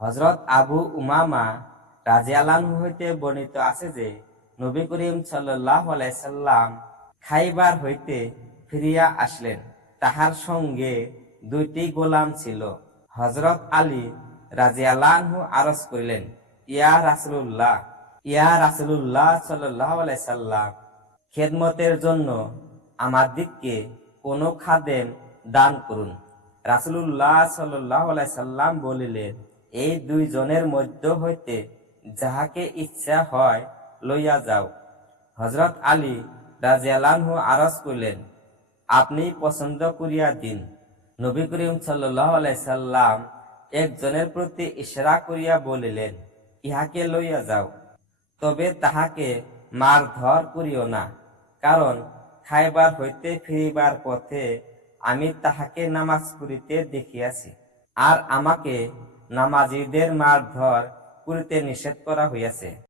হজরত আবু উমামা রাজিয়ালানহু হইতে বর্ণিত আছে যে, নবী করিম সাল্লাম খাইবার হইতে ফিরিয়া আসলেন। তাহার সঙ্গে দুইটি গোলাম ছিল। হজরত আলী রাজিয়ালানহু আরজ করিলেন, ইয়া রাসুল্লাহ ইয়া রাসুল্লাহ সাল্লাহ সাল্লাম, খেদমতের জন্য আমার দিককে কোনো খাদেম দান করুন। রাসুল্লাহ সাল্লাহ সাল্লাম বলিলেন এই দুইজনের মধ্য হইতে যাহাকে ইচ্ছা হয় লইয়া যাও। হজরত আলী রাজিয়ালানহু আরজ করলেন, আপনি পছন্দ করিয়া দিন। নবী করিম সাল্লাম একজনের প্রতি ইশরা করিয়া বলিলেন, ইহাকে লইয়া যাও, তবে তাহাকে মার ধর করিও না, কারণ খাইবার হইতে ফিরিবার পথে আমি তাহাকে নামাজ পড়িতে দেখিয়াছি। আর আমাকে নামাজিদের মারধর করিতে নিষেধ করা হইয়াছে।